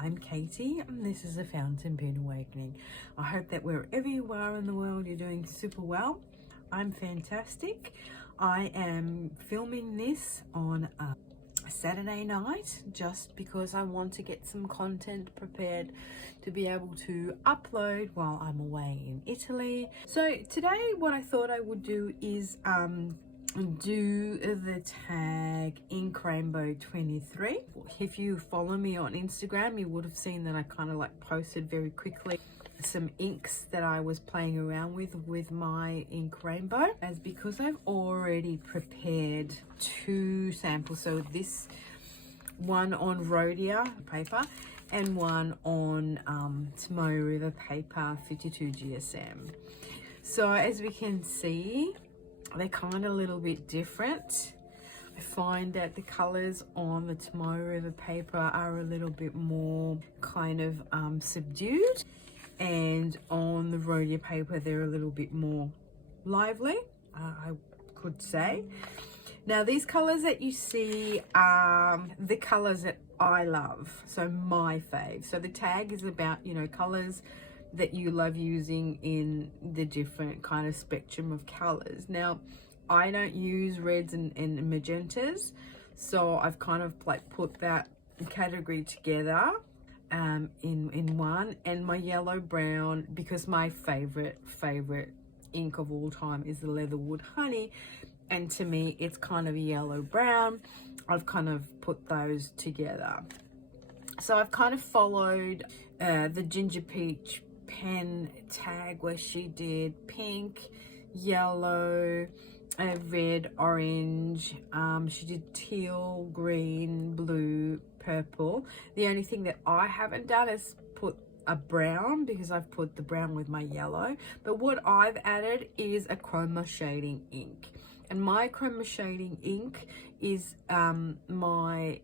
I'm Katie and this is a Fountain Pen Awakening. I hope that wherever you are in the world you're doing super well. I'm fantastic. I am filming this on a Saturday night just because I want to get some content prepared to be able to upload while I'm away in Italy. So today what I thought I would do is do the tag Ink Rainbow 23. If you follow me on Instagram, you would have seen that I kind of like posted very quickly some inks that I was playing around with my Ink Rainbow, as because I've already prepared 2 samples. So this one on Rhodia paper and one on Tamoe River paper 52 GSM. So as we can see, they're kind of a little bit different. I find that the colors on the Tamoe River paper are a little bit more kind of subdued, and on the Rhodia paper they're a little bit more lively, I could say. Now these colors that you see are the colors that I love, so my fave. So the tag is about, you know, colors that you love using in the different kind of spectrum of colors. Now I don't use reds and magentas, so I've kind of like put that category together in one, and my yellow brown, because my favorite ink of all time is the Leatherwood Honey, and to me it's kind of a yellow brown. I've kind of put those together. So I've kind of followed the GingerPeachyPen tag, where she did pink, yellow, red, orange, she did teal, green, blue, purple. The only thing that I haven't done is put a brown, because I've put the brown with my yellow. But what I've added is a chroma shading ink, and my chroma shading ink is my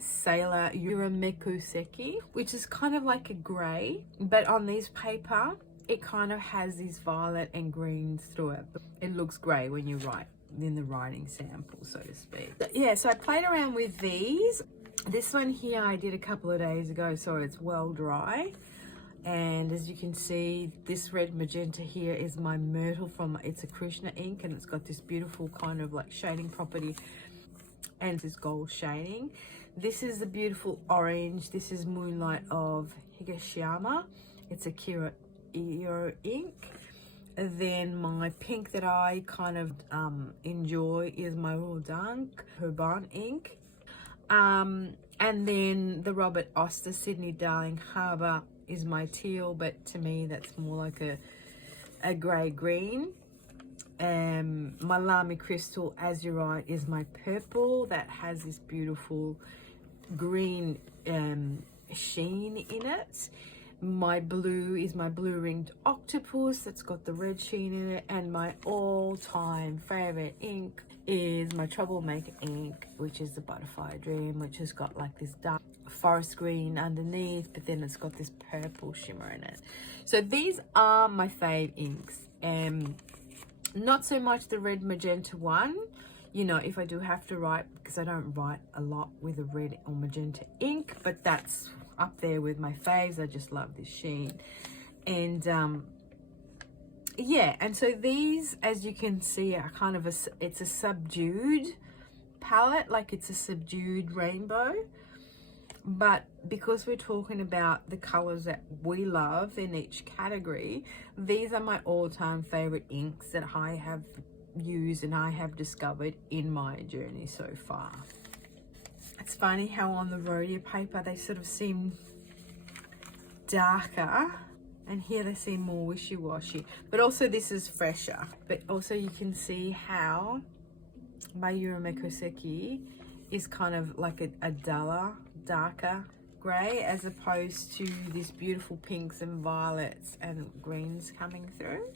Sailor Yu-Yake, which is kind of like a grey, but on this paper it kind of has these violet and greens through it. It looks grey when you write in the writing sample, so to speak. But yeah, so I played around with these. This one here I did a couple of days ago, so it's well dry. And as you can see, this red magenta here is my Myrtle from, it's a Krishna ink, and it's got this beautiful kind of like shading property, and this gold shading. This is the beautiful orange. This is Moonlight of Higashiyama. It's a Kira ink. And then my pink that I kind of enjoy is my Rhodonite Harbour ink. And then the Robert Oster Sydney Darling Harbour is my teal, but to me that's more like a grey green. My Lamy Crystal Azurite is my purple, that has this beautiful green sheen in it. My blue is my blue ringed Octopus, that's got the red sheen in it. And my all-time favorite ink is my Troublemaker ink, which is the Butterfly Dream, which has got like this dark forest green underneath, but then it's got this purple shimmer in it. So these are my fave inks. Not so much the red magenta one, you know, if I do have to write, because I don't write a lot with a red or magenta ink, but that's up there with my faves. I just love this sheen. And yeah, and so these, as you can see, are kind of it's a subdued palette, like it's a subdued rainbow. But because we're talking about the colors that we love in each category, these are my all-time favorite inks that I have used and I have discovered in my journey so far. It's funny how on the Rhodia paper they sort of seem darker, and here they seem more wishy-washy, but also this is fresher. But also you can see how my Yu-Yake is kind of like a duller, darker grey, as opposed to these beautiful pinks and violets and greens coming through.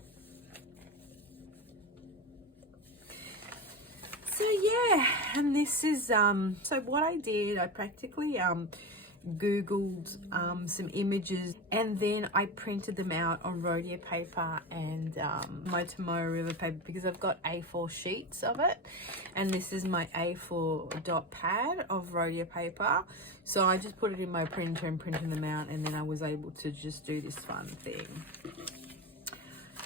So yeah, and this is so what I did, I practically googled some images, and then I printed them out on Rhodia paper and my Tamoe River paper, because I've got A4 sheets of it, and this is my A4 dot pad of Rhodia paper. So I just put it in my printer and printed them out, and then I was able to just do this fun thing.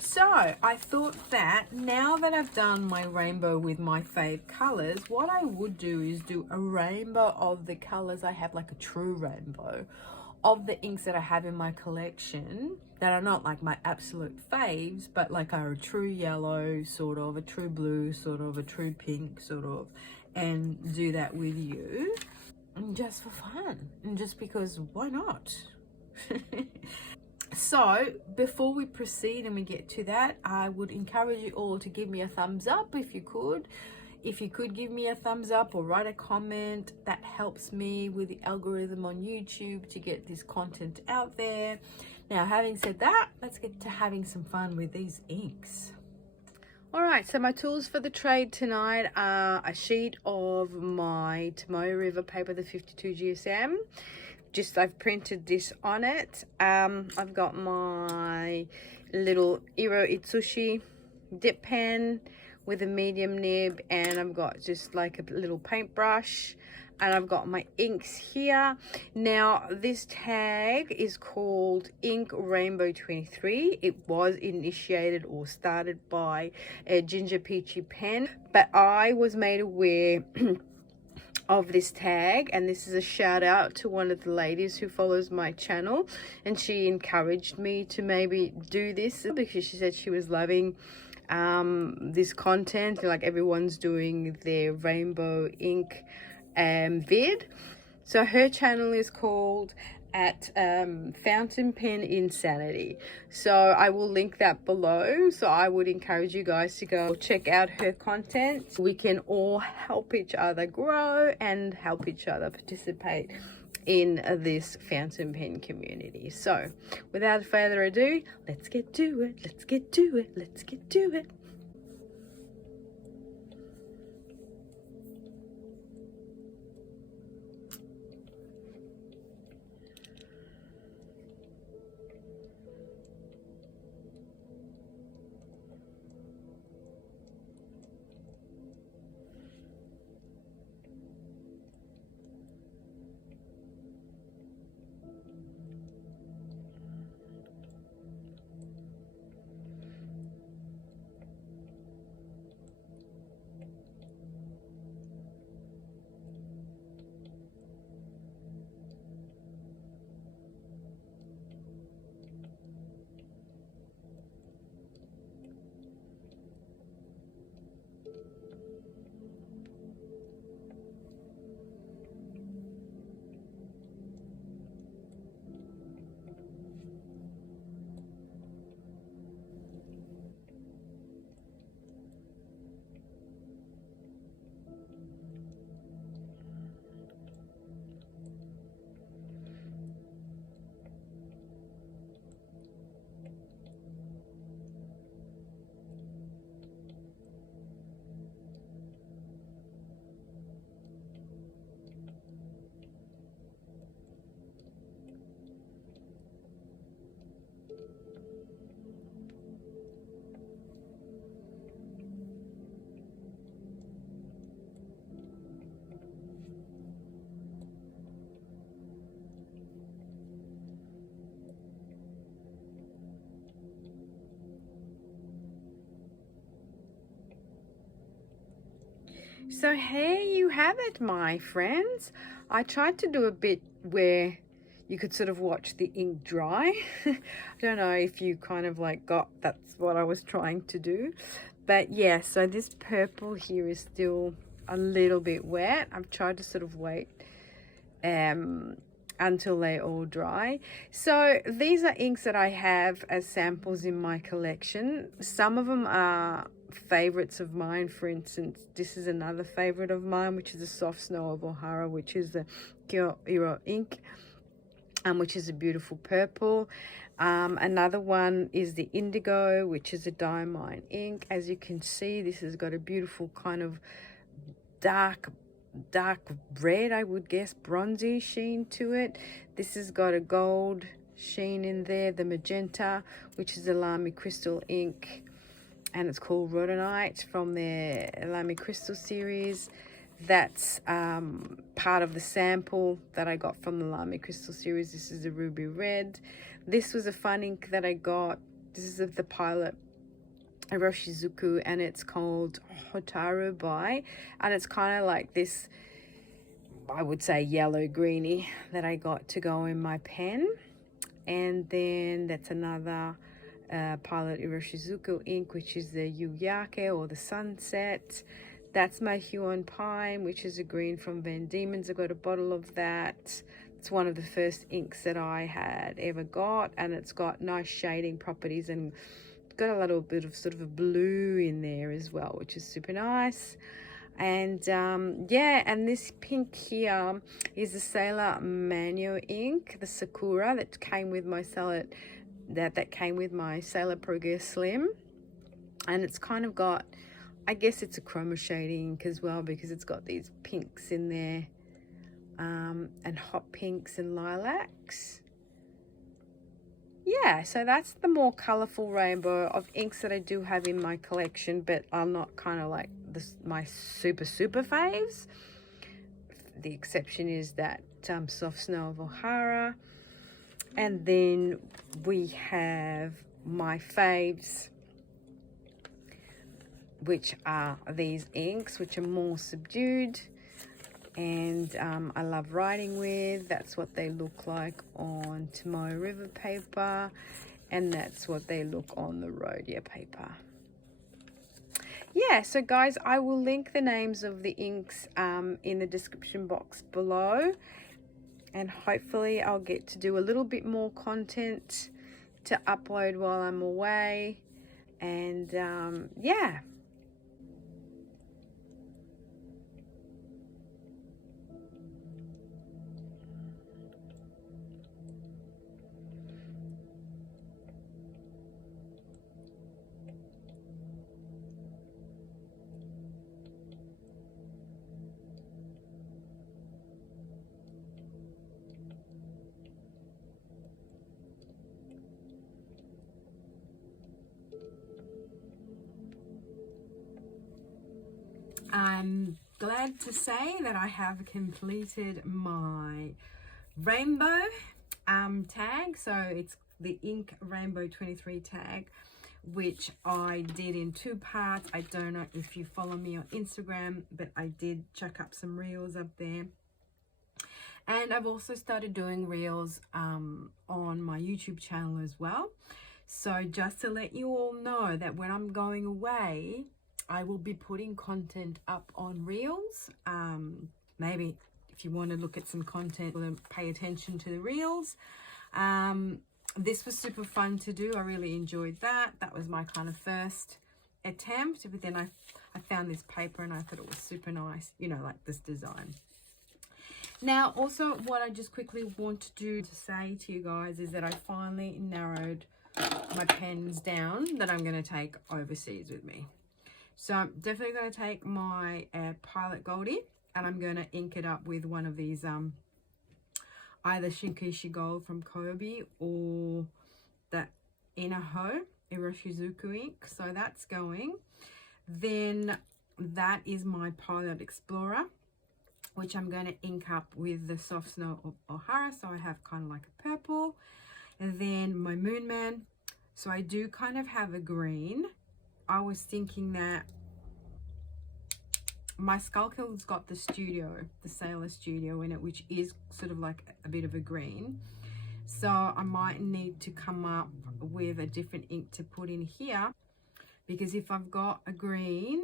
So I thought that now that I've done my rainbow with my fave colors, what I would do is do a rainbow of the colors I have, like a true rainbow of the inks that I have in my collection that are not like my absolute faves, but like are a true yellow, sort of a true blue, sort of a true pink, sort of, and do that with you, and just for fun, and just because why not? So before we proceed and we get to that, I would encourage you all to give me a thumbs up if you could. If you could give me a thumbs up or write a comment, that helps me with the algorithm on YouTube to get this content out there. Now, having said that, let's get to having some fun with these inks. All right, so my tools for the trade tonight are a sheet of my Tamoe River paper, the 52 GSM. I've printed this on it. I've got my little Iroshizuku dip pen with a medium nib, and I've got just like a little paintbrush, and I've got my inks here. Now this tag is called Ink Rainbow 23. It was initiated or started by GingerPeachyPen, but I was made aware of this tag, and this is a shout out to one of the ladies who follows my channel, and she encouraged me to maybe do this because she said she was loving this content, like everyone's doing their rainbow ink vid. So her channel is called at Fountain Pen Insanity, so I will link that below. So I would encourage you guys to go check out her content. We can all help each other grow and help each other participate in this fountain pen community. So without further ado, let's get to it. Let's get to it. Let's get to it. So here you have it, my friends. I tried to do a bit where you could sort of watch the ink dry. I don't know if you kind of like got that's what I was trying to do. But yeah, so this purple here is still a little bit wet. I've tried to sort of wait until they all dry. So these are inks that I have as samples in my collection. Some of them are favorites of mine. For instance, this is another favorite of mine, which is the Soft Snow of Ohara, which is the Kyo ink, which is a beautiful purple. Another one is the Indigo, which is a Dieman ink. As you can see, this has got a beautiful kind of dark dark red, I would guess, bronzy sheen to it. This has got a gold sheen in there, the magenta, which is a Lamy crystal ink, and it's called Rhodonite from their Lamy crystal series. That's part of the sample that I got from the Lamy crystal series. This is a ruby red. This was a fun ink that I got. This is of the pilot Iroshizuku, and it's called Hotaro-Bi, and it's kind of like this, I would say, yellow greeny that I got to go in my pen. And then that's another pilot Iroshizuku ink, which is the Yu-Yake or the sunset. That's my Huon Pine, which is a green from Van Dieman's. I got a bottle of that. It's one of the first inks that I had ever got, and it's got nice shading properties and got a little bit of sort of a blue in there as well, which is super nice. And yeah, and this pink here is the Sailor Manyo ink, the Sakura, that came with my Sailor Progress Slim, and it's kind of got, I guess it's a chroma shading ink as well, because it's got these pinks in there, and hot pinks and lilacs. Yeah, so that's the more colourful rainbow of inks that I do have in my collection, but are not kind of like my super faves. The exception is that Soft Snow of Ohara. And then we have my faves, which are these inks, which are more subdued, and I love writing with. That's what they look like on Tamoe River paper, and that's what they look on the Rhodia paper. Yeah, so guys, I will link the names of the inks in the description box below, and hopefully I'll get to do a little bit more content to upload while I'm away. And yeah. I'm glad to say that I have completed my rainbow tag. So it's the ink rainbow 23 tag, which I did in 2 parts. I don't know if you follow me on Instagram, but I did chuck up some reels up there. And I've also started doing reels on my YouTube channel as well. So just to let you all know that when I'm going away, I will be putting content up on reels. Maybe if you want to look at some content, pay attention to the reels. This was super fun to do. I really enjoyed that. That was my kind of first attempt, but then I found this paper and I thought it was super nice, you know, like this design. Now, also what I just quickly want to say to you guys is that I finally narrowed my pens down that I'm going to take overseas with me. So I'm definitely going to take my Pilot Goldie, and I'm going to ink it up with one of these either Shinkishi Gold from Kobe or that Inaho Iroshizuku ink. So that's going. Then that is my Pilot Explorer, which I'm going to ink up with the Soft Snow of Ohara. So I have kind of like a purple. And then my Moon Man. So I do kind of have a green. I was thinking that my Skullkill's got the studio, the Sailor Studio in it, which is sort of like a bit of a green. So I might need to come up with a different ink to put in here, because if I've got a green,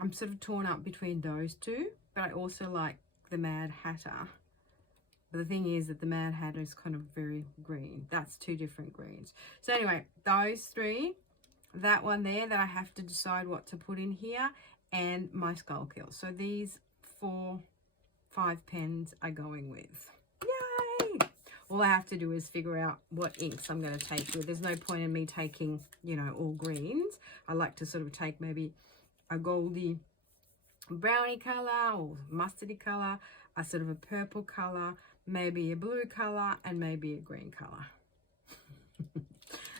I'm sort of torn up between those two. But I also like the Mad Hatter. But the thing is that the Mad Hatter is kind of very green. That's 2 different greens. So anyway, those 3, that one there that I have to decide what to put in here, and my Skullkill. So these 4, 5 pens are going with. Yay! All I have to do is figure out what inks I'm going to take with. There's no point in me taking, you know, all greens. I like to sort of take maybe a Goldie brownie color or mustardy color, a sort of a purple color, maybe a blue color, and maybe a green color.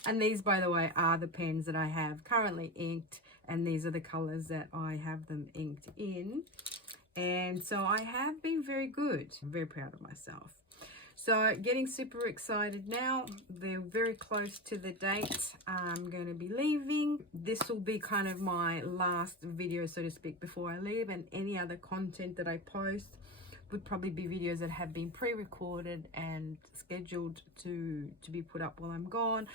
And these, by the way, are the pens that I have currently inked, and these are the colors that I have them inked in. And so I have been very good. I'm very proud of myself. So getting super excited now. They're very close to the date I'm going to be leaving. This will be kind of my last video, so to speak, before I leave, and any other content that I post would probably be videos that have been pre-recorded and scheduled to be put up while I'm gone.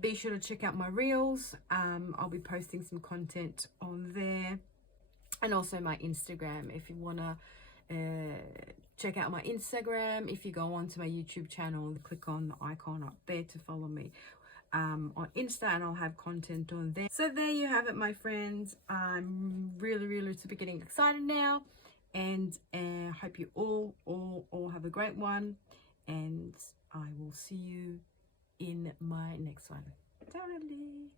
Be sure to check out my reels. I'll be posting some content on there, and also my Instagram. If you want to check out my Instagram, if you go onto my YouTube channel, click on the icon up there to follow me on Insta, and I'll have content on there. So there you have it, my friends. I'm really super getting excited now, and hope you all have a great one, and I will see you in my next one. Totally.